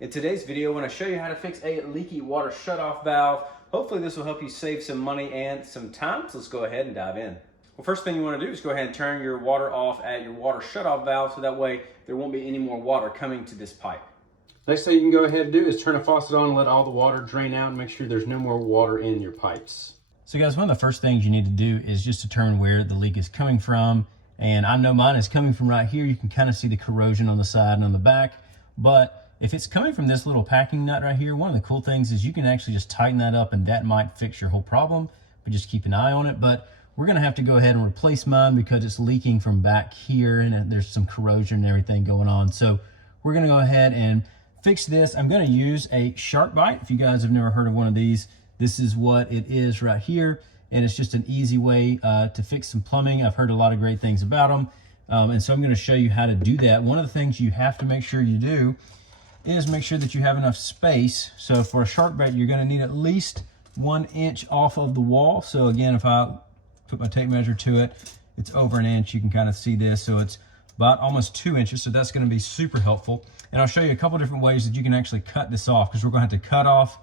In today's video, I want to show you how to fix a leaky water shutoff valve. Hopefully this will help you save some money and some time. So let's go ahead and dive in. Well, first thing you want to do is go ahead and turn your water off at your water shutoff valve so that way there won't be any more water coming to this pipe. Next thing you can go ahead and do is turn the faucet on and let all the water drain out and make sure there's no more water in your pipes. So guys, one of the first things you need to do is just determine where the leak is coming from. And I know mine is coming from right here. You can kind of see the corrosion on the side and on the back. But if it's coming from this little packing nut right here, one of the cool things is you can actually just tighten that up and that might fix your whole problem, but just keep an eye on it. But we're gonna have to go ahead and replace mine because it's leaking from back here and there's some corrosion and everything going on. So we're gonna go ahead and fix this. I'm gonna use a sharkbite. If you guys have never heard of one of these, this is what it is right here. And it's just an easy way to fix some plumbing. I've heard a lot of great things about them. And so I'm gonna show you how to do that. One of the things you have to make sure you do is make sure that you have enough space. So for a shark bait, you're gonna need at least 1 inch off of the wall. So again, if I put my tape measure to it, it's over 1 inch. You can kind of see this. So it's about almost 2 inches. So that's gonna be super helpful. And I'll show you a couple different ways that you can actually cut this off, because we're gonna have to cut off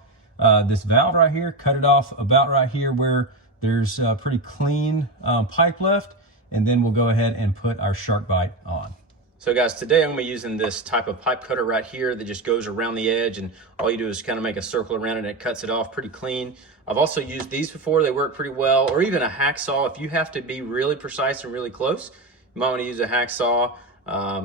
this valve right here, cut it off about right here where there's a pretty clean pipe left. And then we'll go ahead and put our shark bite on. So guys, today I'm gonna be using this type of pipe cutter right here that just goes around the edge, and all you do is kind of make a circle around it and it cuts it off pretty clean. I've also used these before, they work pretty well, or even a hacksaw. If you have to be really precise and really close, you might wanna use a hacksaw.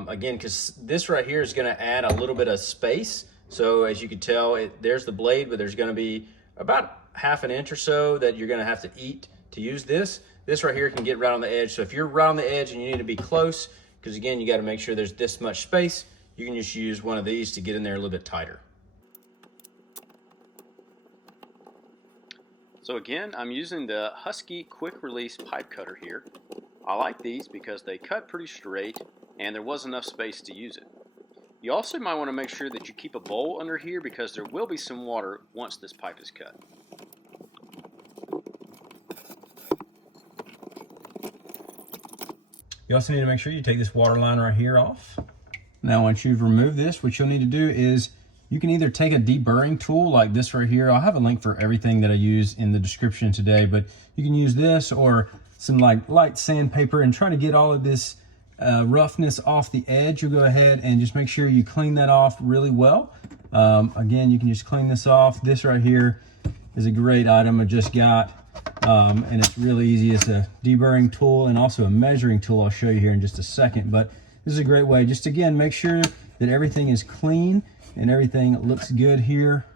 Again, because this right here is gonna add a little bit of space. So as you can tell, there's the blade, but there's gonna be about 1/2 inch or so that you're gonna have to eat to use this. This right here can get right on the edge. So if you're right on the edge and you need to be close, because again, you got to make sure there's this much space, you can just use one of these to get in there a little bit tighter. So again, I'm using the Husky quick release pipe cutter here. I like these because they cut pretty straight and there was enough space to use it. You also might want to make sure that you keep a bowl under here because there will be some water once this pipe is cut. You also need to make sure you take this water line right here off. Now, once you've removed this, what you'll need to do is you can either take a deburring tool like this right here. I'll have a link for everything that I use in the description today, but you can use this or some like light sandpaper and try to get all of this roughness off the edge. You'll go ahead and just make sure you clean that off really well. Again, you can just clean this off. This right here is a great item I just got. And it's really easy. It's a deburring tool and also a measuring tool I'll show you here in just a second. But this is a great way. Just again, make sure that everything is clean and everything looks good here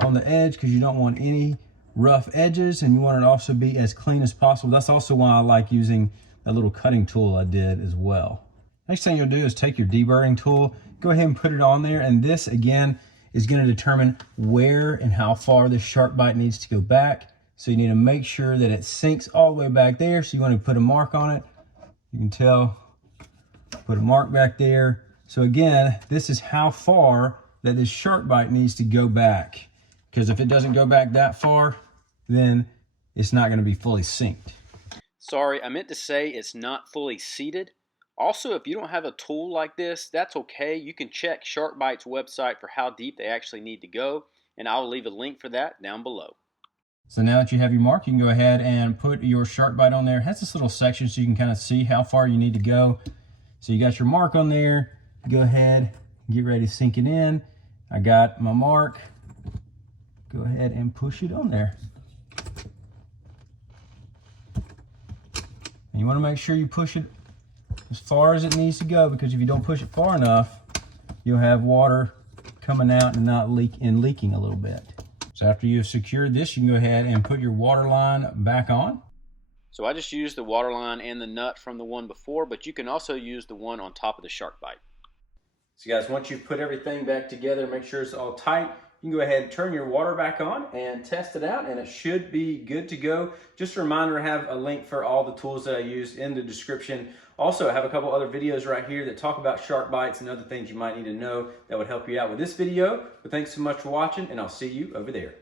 on the edge, because you don't want any rough edges and you want it to also be as clean as possible. That's also why I like using that little cutting tool I did as well. Next thing you'll do is take your deburring tool, go ahead and put it on there. And this again is going to determine where and how far this shark bite needs to go back. So you need to make sure that it sinks all the way back there. So you want to put a mark on it. You can tell, put a mark back there. So again, this is how far that this shark bite needs to go back. Because if it doesn't go back that far, then it's not going to be fully synced. Sorry, I meant to say it's not fully seated. Also, if you don't have a tool like this, that's okay. You can check Sharkbite's website for how deep they actually need to go, and I'll leave a link for that down below. So now that you have your mark, you can go ahead and put your shark bite on there. It has this little section so you can kind of see how far you need to go. So you got your mark on there. Go ahead, get ready to sink it in. I got my mark. Go ahead and push it on there. And you want to make sure you push it as far as it needs to go, because if you don't push it far enough, you'll have water coming out and not leaking a little bit. So after you've secured this, you can go ahead and put your water line back on. So I just used the water line and the nut from the one before, but you can also use the one on top of the shark bite. So guys, once you've put everything back together, make sure it's all tight, you can go ahead and turn your water back on and test it out, and it should be good to go. Just a reminder, I have a link for all the tools that I used in the description. Also, I have a couple other videos right here that talk about shark bites and other things you might need to know that would help you out with this video. But thanks so much for watching, and I'll see you over there.